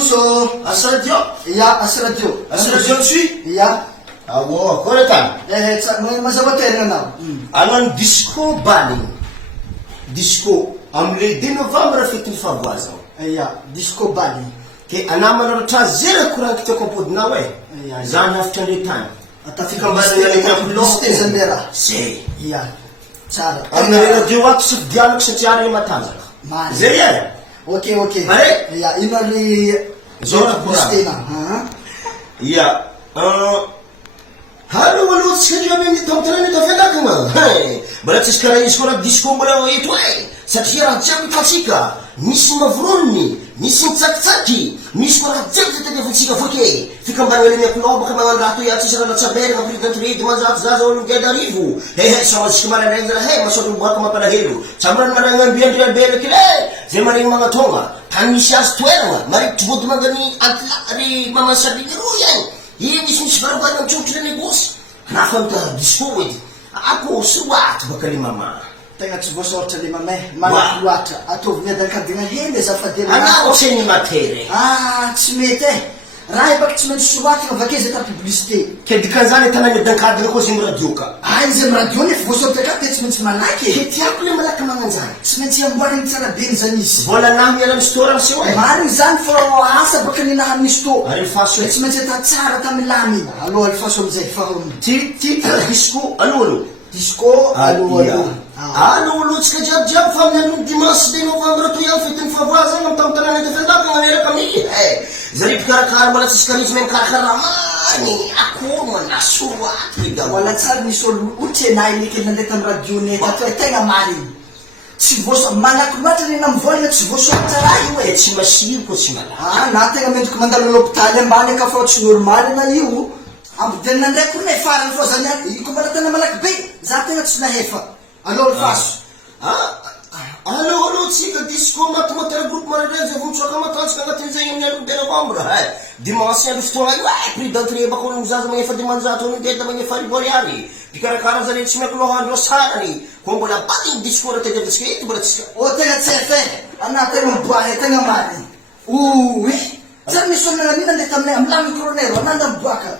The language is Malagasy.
Rousseau. Asa radio? Iya, asa radio. Asa radio sui? Iya. Awo, kore tan? Masama tayo na. Anan disco baling. Disco. Amle 2 novembre fitny favoazan. Iya, disco bali. Ke anamana ratra zera kurang kita kompodinao e. Iya. Zany hafitra andre tany. Atafika Ambany Loste Zandera. Se. Iya. Tsara. Amin'ny radio ato sy fidianako satria ary matanjaka. Mali. Zay e. Okay. Pare? Iya, ino ri Zona Lostena. Ia. Halo tsika io amin'ny tampotana ny tafialakana. Mbola tsisy karaha izy koa disco mbola eto e. Satria raha jiaby hitatsika. Misy mavoroniny, misy mitsakitsaky, misy raha jiaby tadiavintsika foke. Fikambana reny ampinao baka magnano raha toy atsisy raha tsabera mampirintantoredy manjato zaza olo ngedarivo. Saotsika marandragny zara masotra miboaka mampalahelo. Tsamrany maranamby andriabela kile. Zay maregny magnatonga. Tany misy azy toerana, marikitry vody mangany antilary mamasabiny roy any. Io misy varabana mitsotro le negosy. Nafa mita disco edy. Ako soaty baka le mama. Tegna tsy voasoratra le mamay. Malaky loatra. Ataovy miadankadina hely azafadena. Anao se ny matery. Tsy mety e. Raha baka tsy maintsy soaty avake zay ta publicité. Ke dikan'izany tana miadankadina koa zay radio ka. Izy amin'ny radio nefa voasoratra ka tsy maintsy malaky Ke tiako le malaky magnanjany. Tsy maintsy amboariny tsara be zany izy. Vola nahy miala misy tôra miseho e. Mariny zany fa asa baka ninaha misy tô. Ary faso Tsy maintsy ata tsara tamy lamy. Aloha alfaso amizay faharomy. Ty disco alohalo. Disco aloha. Alo tsika jiaby fa amin'ny dimanche 2 novembre toy ihany fetiny favoazana amin'ny tamin'ny tanàna Tefendaka maneraka amin'ny zary mpikarakara mbola tsisy karizma mikarakara many akoho manasoaty Wala tsara nisy olo utrenahy neky nandeha tamy radio nety atao tegna mariny. Tsy voaso malaky loatra rena mivolagna tsy voasoratra raha io e. tsy masiro koa tsy malaky. Na tegna mendrika mandalo l'hôpital ambany ka fa tsy normal na io. Ambodena ndraiky koa ne farany fô zany any. Iko mbala tena malaky be. Za tegna tsy nahefa. Alo faso. Alo tsika disco matomotera groupe maraindray zay vomitsoaka matanjaka agnatin'izay amin'ny alo 2 novembre. Dimanche andro fotoagna io prix d'entrée bako ny zaza magnefa 500 ngeda magnefa 1000 ariary. Mpikarakara zany tsy maiko lohandro asarany. Koa mbola baligny disco raha tadiavintsika eto mbola tsika. Tegna tsy efe. Ana tegna miboahy tegna mariny. Zany misy olona nina ndeha taminay amin'ny lamy coroner ananda miboaka.